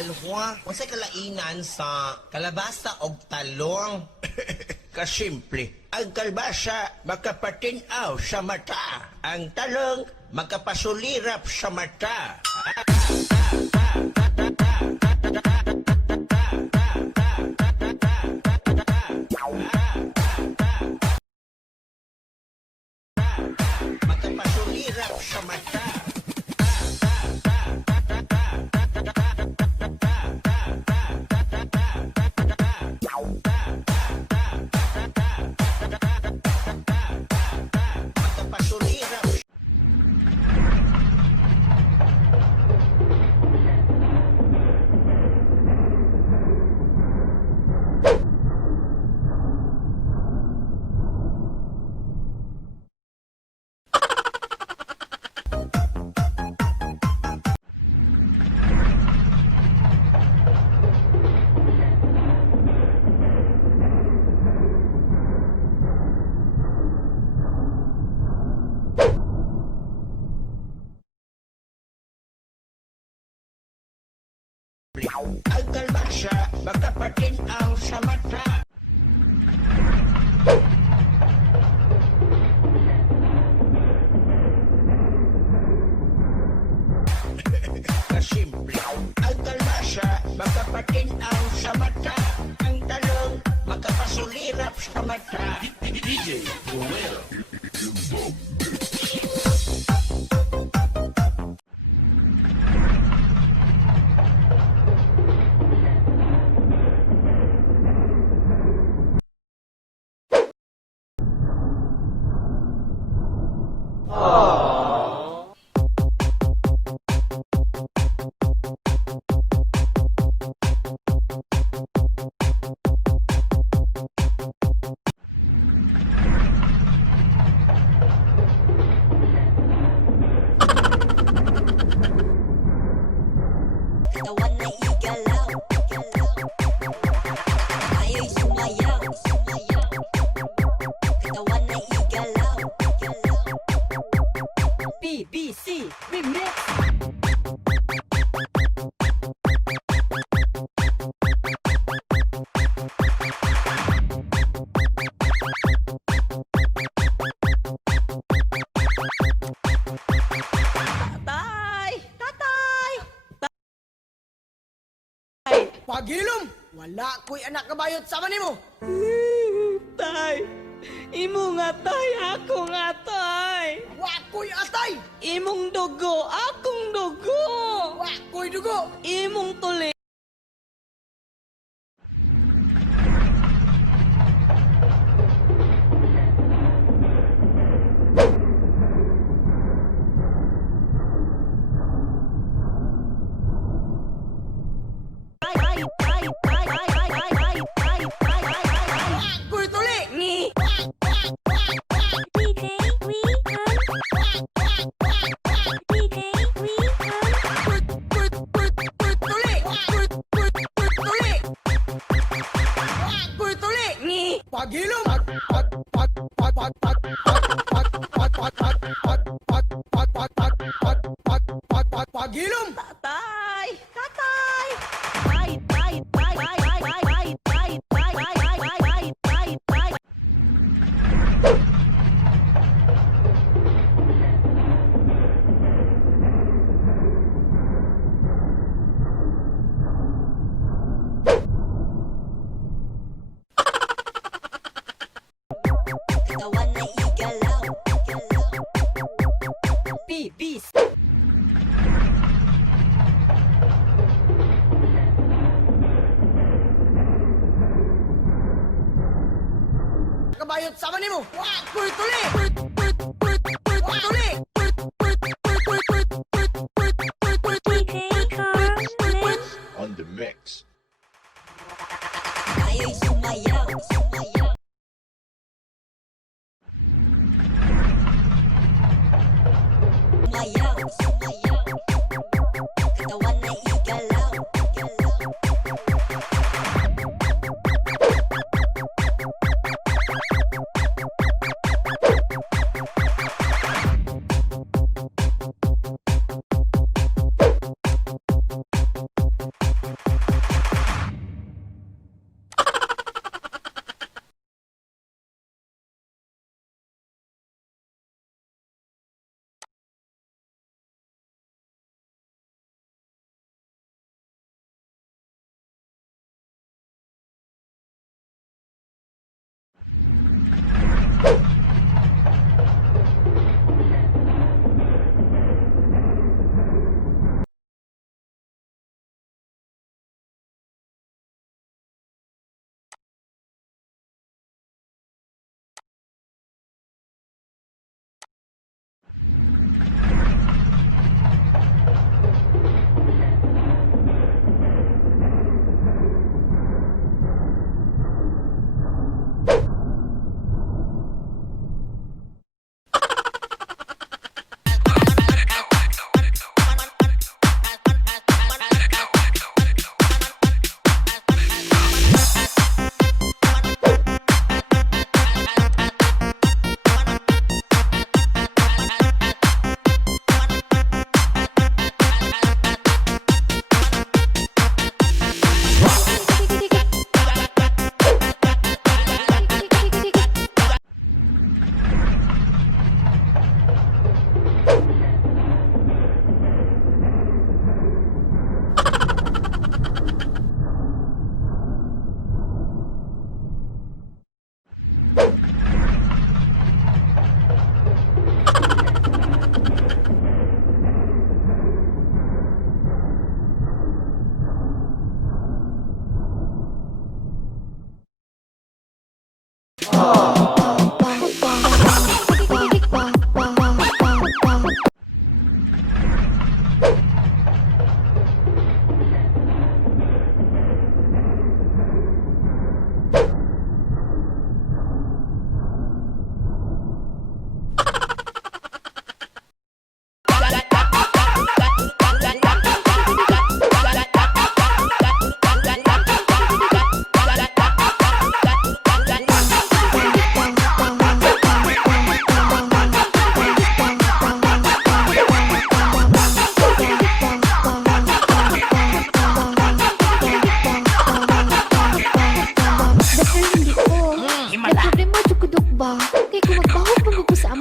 alhwa. Unsay kalainan sa kalabasa og talong? Kasimple. Ang kalbasa makapatinaw sa mata. Ang talong makapasulirap sa mata. Makapasulirap sa mata. Ang kalbasa magkapatinaw sa mata. Kasimple. Ang kalbasa magkapatinaw sa mata. Ang talong magkapasulirap sa mata. DJ Romero. Katawan na igalaw, ayaw sumayaw, katawan na igalaw, BBC Remix. Pagilom! Wala ko'y anak kabayot sa manimo! Tay, imo nga tay, ako nga tay. Wa ko'y atay! Imong dugo, akong dugo. Wa ko'y dugo! Imong tuli. Ko'y tuli! Ni. Ko'y tuli! Ni. Pagilom! Pagilom! Tatay, tatay. Tay, tay, tay, tay, tay, tay, tay, tay, tay, tay, tay, tay. Katawan na igalaw, BBC. Kabayot sa manimo! Wa ko'y tuli! Wa tuli! On the mix. ayaw sumayaw, katawan na igalaw,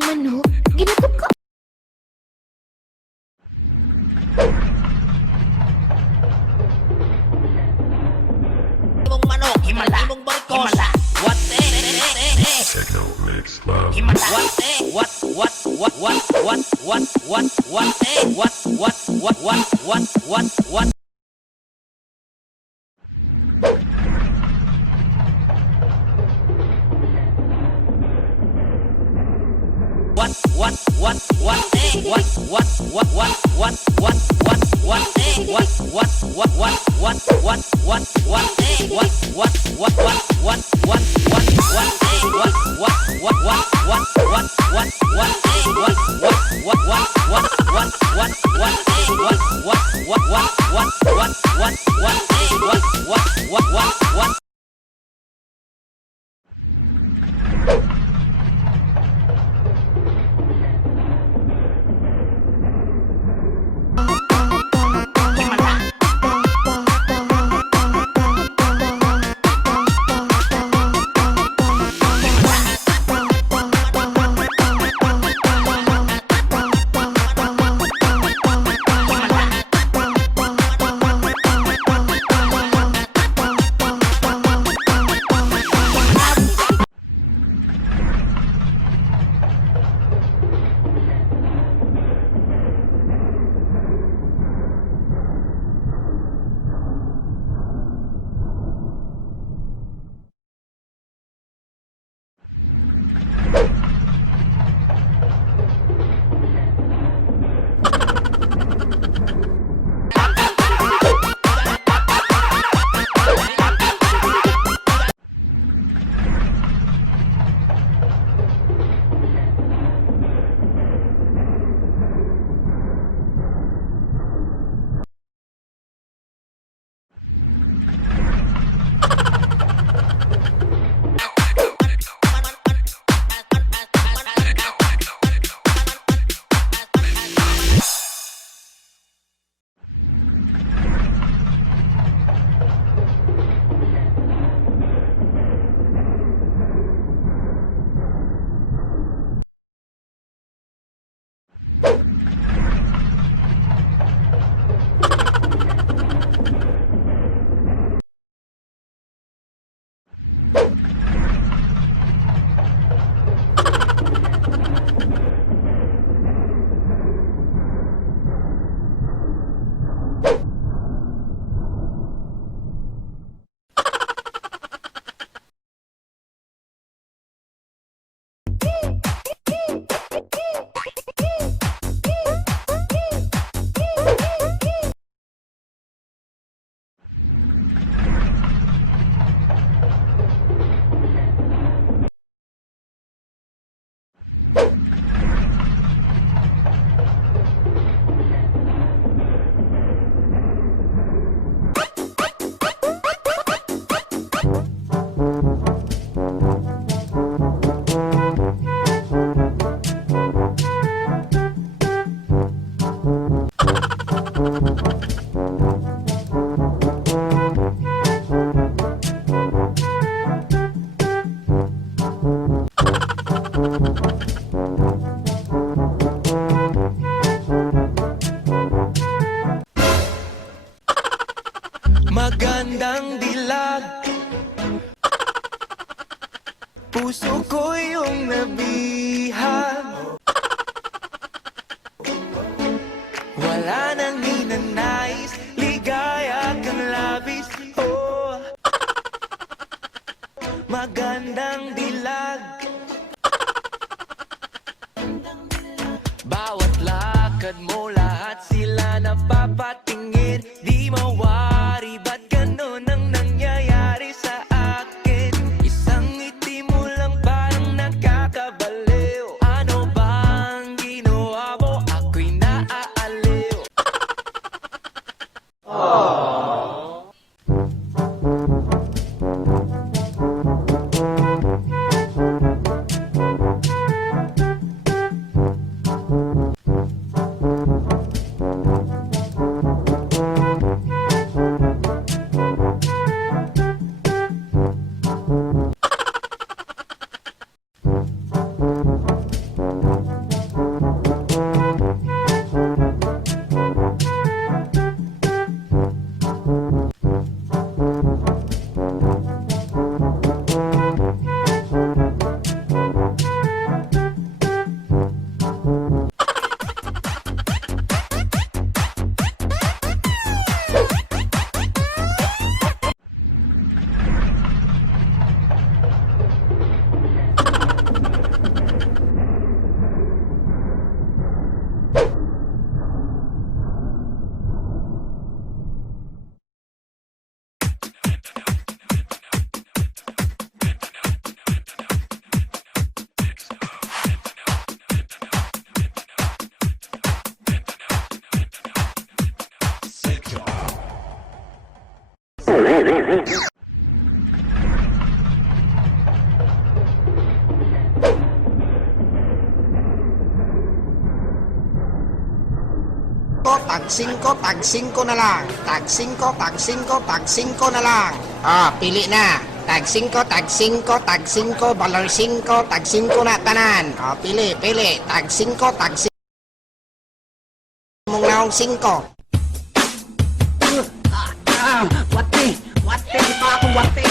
imong manok, ginatok ka. Imong manok, himala, imong barikos, himala. What himala, what Magandang dilag, puso ko yung nabihag. Wala nang ninanais, ligaya kang labis. Oh, magandang dilag. Bawat lakad mo, lahat sila napapatingin. Di mawari, ba't ganun ang nangyayari sa akin? Isang ngiti mo lang parang nakakabaliw. Ano ba ang ginawa mo? Ako'y naaaliw. Tag 5 na lang. Tag 5 na lang. Pili na. Tag 5, tag 5, balor 5, tag 5 na tanan. Pili. Tag 5. Mong naong 5. Wati pa ako wati.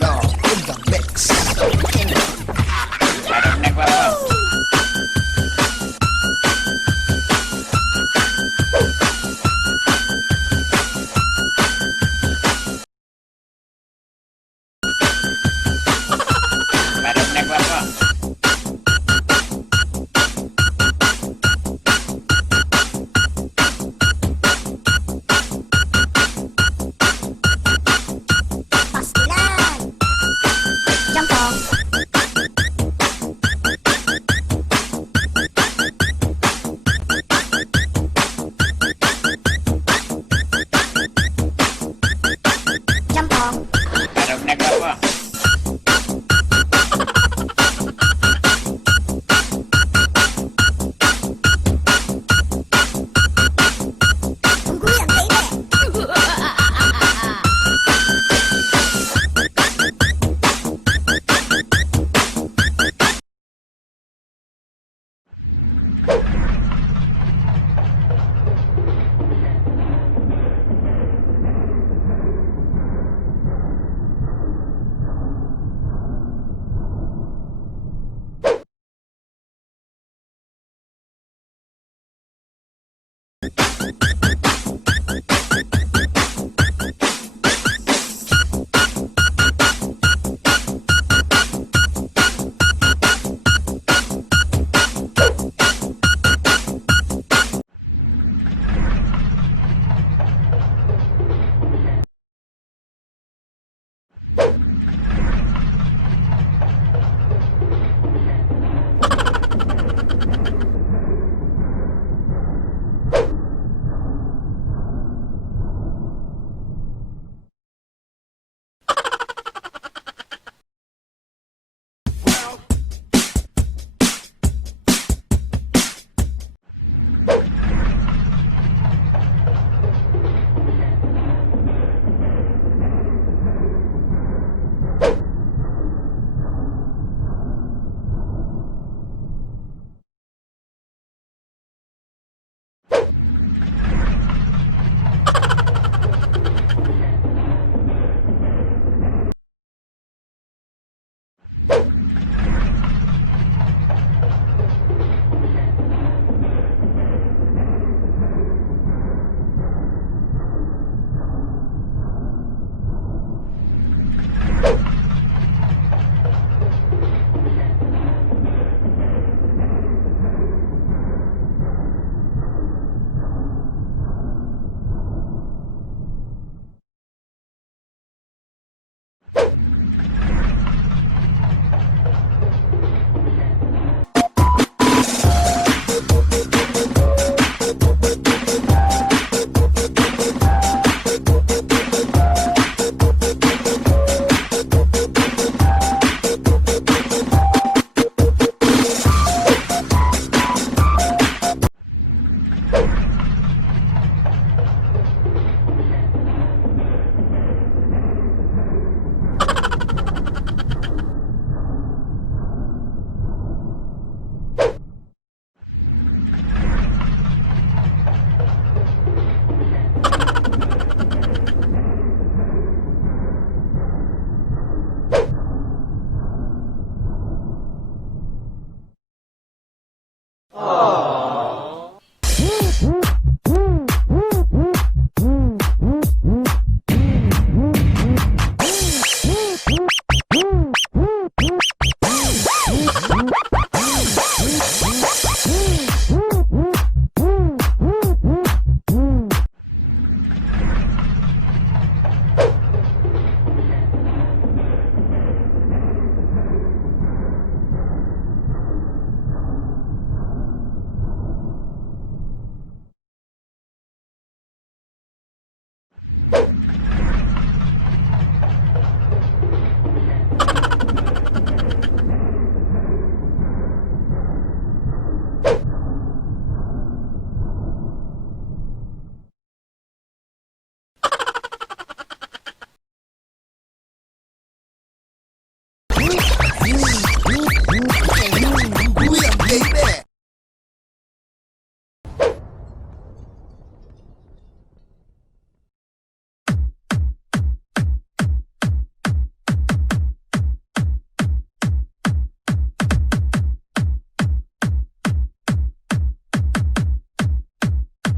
No, in the mix. Pasko na!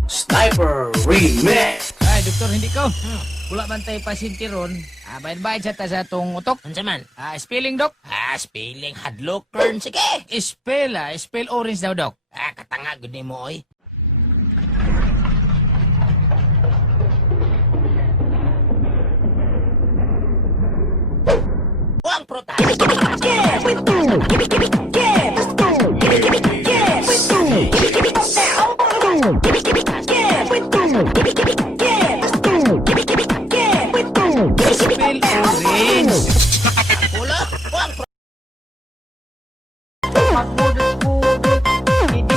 Sniper Remix. Ay, doktor, hindi ko. Wala man tayo pasyente ron. Bayad-bayad sa ta sa tong utok. Ano man? Spelling, dok? Spelling, hadlock, kern. Sige. Spell orange daw, dok. Katanga, good name mo, oy. Buang protas. Spell orange. Pula, buang protas.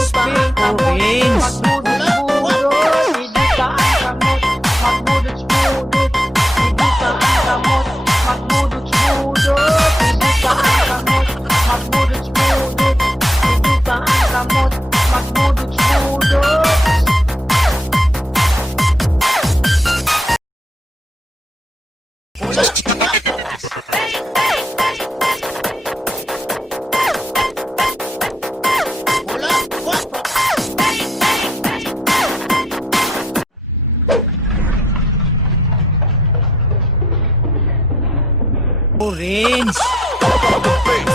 Spell orange. Pula, buang protas. Pula, buang protas. Pula, buang protas. Orange. Spell orange.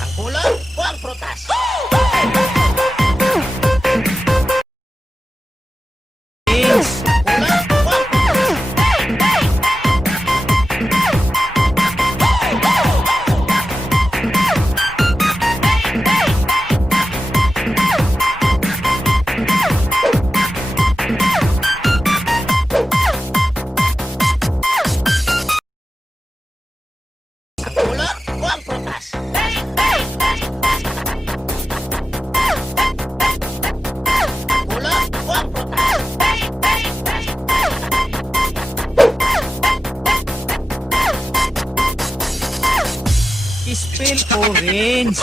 Ang pula, buang protas. Orange. Pula, buang protas. Ang pula, buang protas. Pula, buang protas. Spell orange.